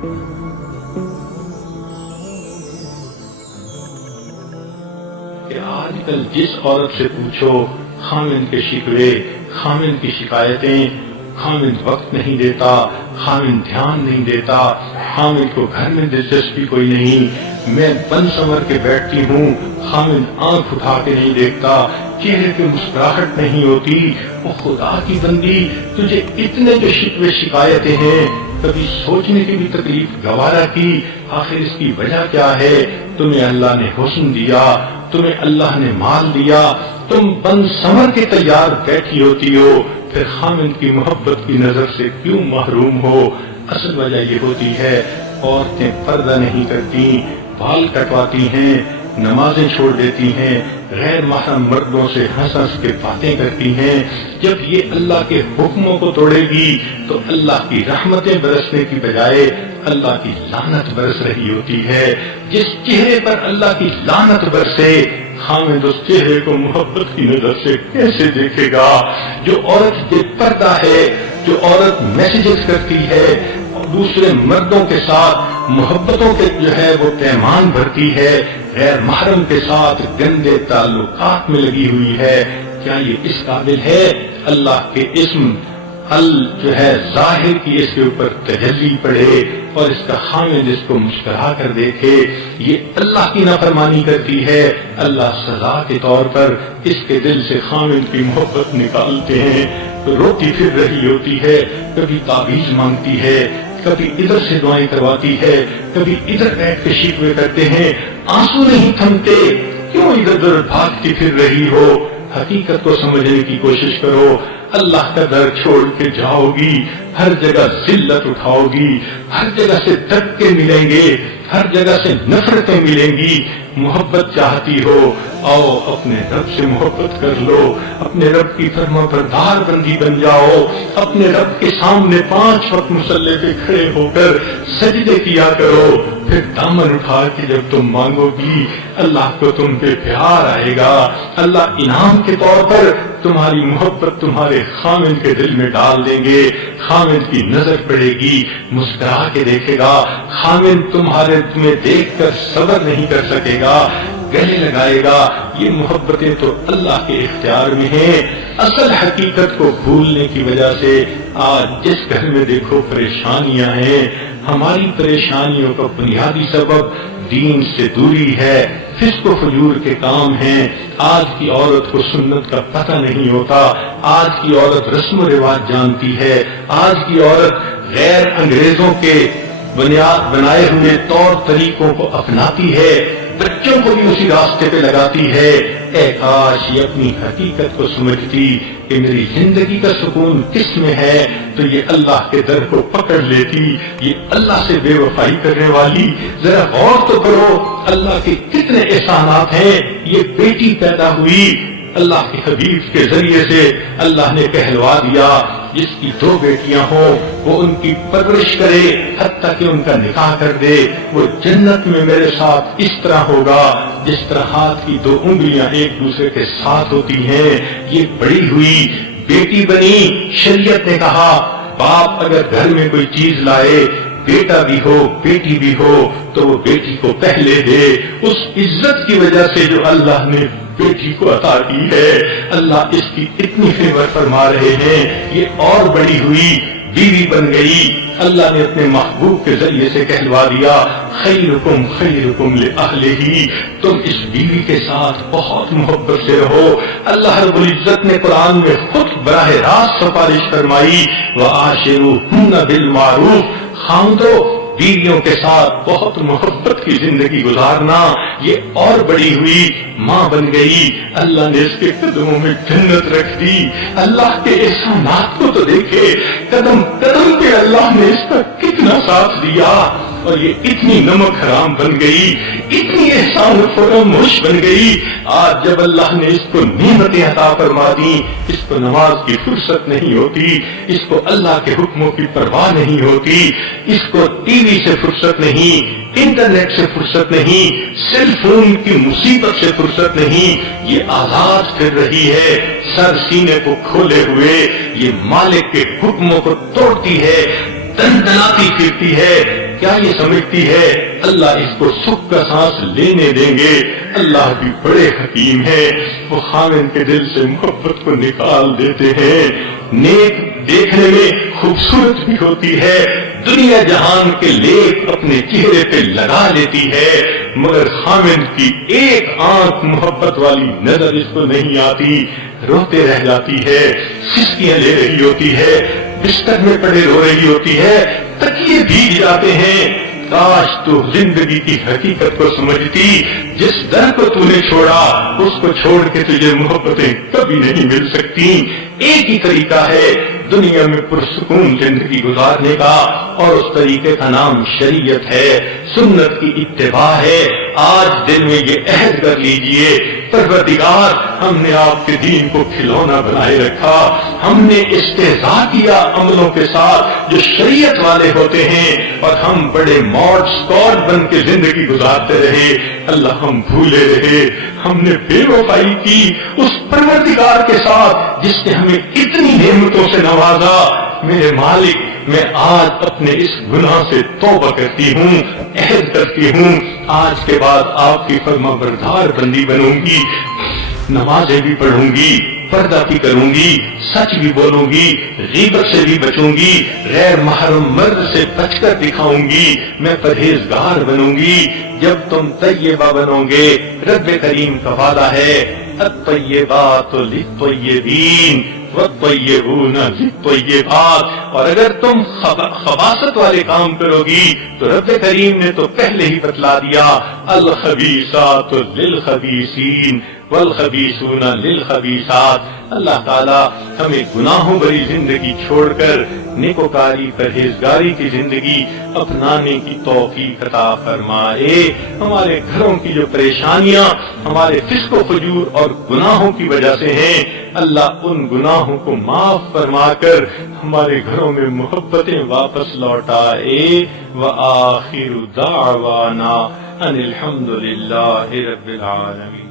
کہ آج کل جس عورت سے پوچھو خامند کے شکوے، خامند کی شکایتیں، خامند وقت نہیں دیتا، خامند دھیان نہیں دیتا، خامند کو گھر میں دلچسپی کوئی نہیں، میں بن سنور کے بیٹھتی ہوں، خامند آنکھ اٹھا کے نہیں دیکھتا، چہرے پہ مسکراہٹ نہیں ہوتی، وہ خدا کی بندی تجھے اتنے جو شکوے شکایتیں ہیں، کبھی سوچنے کی بھی تکلیف گوارا کی آخر اس کی وجہ کیا ہے؟ تمہیں اللہ نے حسن دیا، تمہیں اللہ نے مال دیا، تم بن سنور کے تیار بیٹھی ہوتی ہو، پھر خامند کی محبت کی نظر سے کیوں محروم ہو؟ اصل وجہ یہ ہوتی ہے عورتیں پردہ نہیں کرتی، بال کٹواتی ہیں، نمازیں چھوڑ دیتی ہیں، غیر محرم مردوں سے ہنس ہنس کے باتیں کرتی ہیں۔ جب یہ اللہ کے حکموں کو توڑے گی تو اللہ کی رحمتیں برسنے کی بجائے اللہ کی لعنت برس رہی ہوتی ہے۔ جس چہرے پر اللہ کی لعنت برسے خامند اس چہرے کو محبت کی نظر سے کیسے دیکھے گا؟ جو عورت بے پردہ ہے، جو عورت میسجز کرتی ہے اور دوسرے مردوں کے ساتھ محبتوں کے جو ہے وہ پیمان بھرتی ہے، غیر محرم کے ساتھ گندے تعلقات میں لگی ہوئی ہے، کیا یہ اس قابل ہے اللہ کے اسم جو ہے ظاہر کی اس کے اوپر تجلی پڑے اور اس کا خامد اس کو مسکرا کر دیکھے؟ یہ اللہ کی نافرمانی کرتی ہے، اللہ سزا کے طور پر اس کے دل سے خامد کی محبت نکالتے ہیں، تو روتی پھر رہی ہوتی ہے، کبھی تعویذ مانگتی ہے، کبھی ادھر سے دعائیں کرواتی ہے، کبھی ادھر بیٹھ کے شکوے کرتے ہیں، آنسو نہیں تھمتے، کیوں ادھر ادھر بھاگتی پھر رہی ہو؟ حقیقت کو سمجھنے کی کوشش کرو، اللہ کا در چھوڑ کے جاؤ گی، ہر جگہ ذلت اٹھاؤ گی، ہر جگہ سے دھکے ملیں گے، ہر جگہ سے نفرتیں ملیں گی۔ محبت چاہتی ہو، آؤ اپنے رب سے محبت کر لو، اپنے رب کی فرما بردار بندی بن جاؤ، اپنے رب کے سامنے 5 وقت مصلی پہ کھڑے ہو کر سجدے کیا کرو، پھر دامن اٹھا کے جب تم مانگو گی اللہ کو تم پہ پیار آئے گا، اللہ انعام کے طور پر تمہاری محبت تمہارے خامند کے دل میں ڈال دیں گے، خامند کی نظر پڑے گی، مسکرا کے دیکھے گا، خامند تمہیں دیکھ کر صبر نہیں کر سکے گا، گلے لگائے گا۔ یہ محبتیں تو اللہ کے اختیار میں ہیں۔ اصل حقیقت کو بھولنے کی وجہ سے آج جس گھر میں دیکھو پریشانیاں ہیں، ہماری پریشانیوں کا بنیادی سبب دین سے دوری ہے، فسق و فجور کے کام ہیں۔ آج کی عورت کو سنت کا پتہ نہیں ہوتا، آج کی عورت رسم و رواج جانتی ہے، آج کی عورت غیر انگریزوں کے بنائے ہوئے طور طریقوں کو اپناتی ہے، بچوں کو بھی اسی راستے پہ لگاتی ہے۔ اے کاش یہ اپنی حقیقت کو سمجھتی کہ میری زندگی کا سکون کس میں ہے، تو یہ اللہ کے در کو پکڑ لیتی۔ یہ اللہ سے بے وفائی کرنے والی، ذرا غور تو کرو اللہ کے کتنے احسانات ہیں۔ یہ بیٹی پیدا ہوئی اللہ کے حبیب کے ذریعے سے، اللہ نے کہلوا دیا جس کی 2 بیٹیاں ہوں وہ ان کی پرورش کرے، حتیٰ کہ ان کا نکاح کر دے، وہ جنت میں میرے ساتھ اس طرح ہوگا جس طرح ہاتھ کی 2 انگلیاں ایک دوسرے کے ساتھ ہوتی ہیں۔ یہ بڑی ہوئی، بیٹی بنی، شریعت نے کہا باپ اگر گھر میں کوئی چیز لائے، بیٹا بھی ہو بیٹی بھی ہو، تو وہ بیٹی کو پہلے دے۔ اس عزت کی وجہ سے جو اللہ نے بیٹی کو عطا کی ہے، اللہ اس کی اتنی فیور فرما رہے ہیں۔ یہ اور بڑی ہوئی، بیوی بن گئی، اللہ نے اپنے محبوب کے ذریعے سے کہلوا دیا خیرکم خیرکم لأہلہ، تم اس بیوی کے ساتھ بہت محبت سے رہو۔ اللہ رب العزت نے قرآن میں خود براہ راست سفارش فرمائی وعاشروہن بالمعروف، خاوندو بیویوں کے ساتھ بہت محبت کی زندگی گزارنا۔ یہ اور بڑی ہوئی، ماں بن گئی، اللہ نے اس کے قدموں میں جنت رکھ دی۔ اللہ کے احسانات کو تو دیکھے، قدم قدم پہ اللہ نے اس کا کتنا ساتھ دیا، اور یہ اتنی نمک حرام بن گئی، اتنی احسان فراموش بن گئی۔ آج جب اللہ نے اس کو نعمتیں عطا فرما دی، اس کو نماز کی فرصت نہیں ہوتی، اس کو اللہ کے حکموں کی پرواہ نہیں ہوتی، اس کو ٹی وی سے فرصت نہیں، انٹرنیٹ سے فرصت نہیں، سیل فون کی مصیبت سے فرصت نہیں۔ یہ آزاد پھر رہی ہے، سر سینے کو کھولے ہوئے، یہ مالک کے حکموں کو توڑتی ہے، دندناتی پھرتی ہے، کیا یہ سمجھتی ہے اللہ اس کو سکھ کا سانس لینے دیں گے؟ اللہ بھی بڑے حکیم ہیں، وہ خاوند کے دل سے محبت کو نکال دیتے ہیں۔ نیک دیکھنے میں خوبصورت بھی ہوتی ہے، دنیا جہان کے لیپ اپنے چہرے پہ لگا لیتی ہے، مگر خاوند کی ایک آنکھ محبت والی نظر اس کو نہیں آتی، روتے رہ جاتی ہے، سسکیاں لے رہی ہوتی ہے، بستر میں پڑے رو رہی ہوتی ہے، تکیے بھیگ جاتے ہیں۔ کاش تو زندگی کی حقیقت کو سمجھتی، جس در کو تو نے چھوڑا اس کو چھوڑ کے تجھے محبتیں کبھی نہیں مل سکتی۔ ایک ہی طریقہ ہے دنیا میں پرسکون زندگی گزارنے کا، اور اس طریقے کا نام شریعت ہے، سنت کی اتباع ہے۔ آج دل میں یہ عہد کر لیجئے، پروردگار ہم نے آپ کے دین کو کھلونا بنائے رکھا، ہم نے استہزاء کیا عملوں کے ساتھ جو شریعت والے ہوتے ہیں، اور ہم بڑے موڈ سکوڈ بن کے زندگی گزارتے رہے۔ اللہ ہم بھولے رہے، ہم نے بے وفائی کی اس پروردگار کے ساتھ جس نے ہمیں اتنی نعمتوں سے نوازا۔ میرے مالک، میں آج اپنے اس گناہ سے توبہ کرتی ہوں، عہد کرتی ہوں، آج کے بعد آپ کی فرما بردار بندی بنوں گی، نمازیں بھی پڑھوں گی، پردہ بھی کروں گی، سچ بھی بولوں گی، غیبت سے بھی بچوں گی، غیر محرم مرد سے بچ کر دکھاؤں گی، میں پرہیزگار بنوں گی۔ جب تم طیبہ بنو گے، رب کریم کا وعدہ ہے، الطیبات للطیبین والطیبون للطیبات، اور اگر تم خباثت والے کام کرو گی تو رب کریم نے تو پہلے ہی بتلا دیا، الخبیثات للخبیثین والخبیثون للخبیثات۔ اللہ تعالی ہمیں گناہوں بھری زندگی چھوڑ کر نیکوکاری پرہیزگاری کی زندگی اپنانے کی توفیق عطا فرمائے۔ ہمارے گھروں کی جو پریشانیاں ہمارے فسق و فجور اور گناہوں کی وجہ سے ہیں، اللہ ان گناہوں کو معاف فرما کر ہمارے گھروں میں محبتیں واپس لوٹائے۔ وآخر دعوانا ان الحمد للہ رب العالمین۔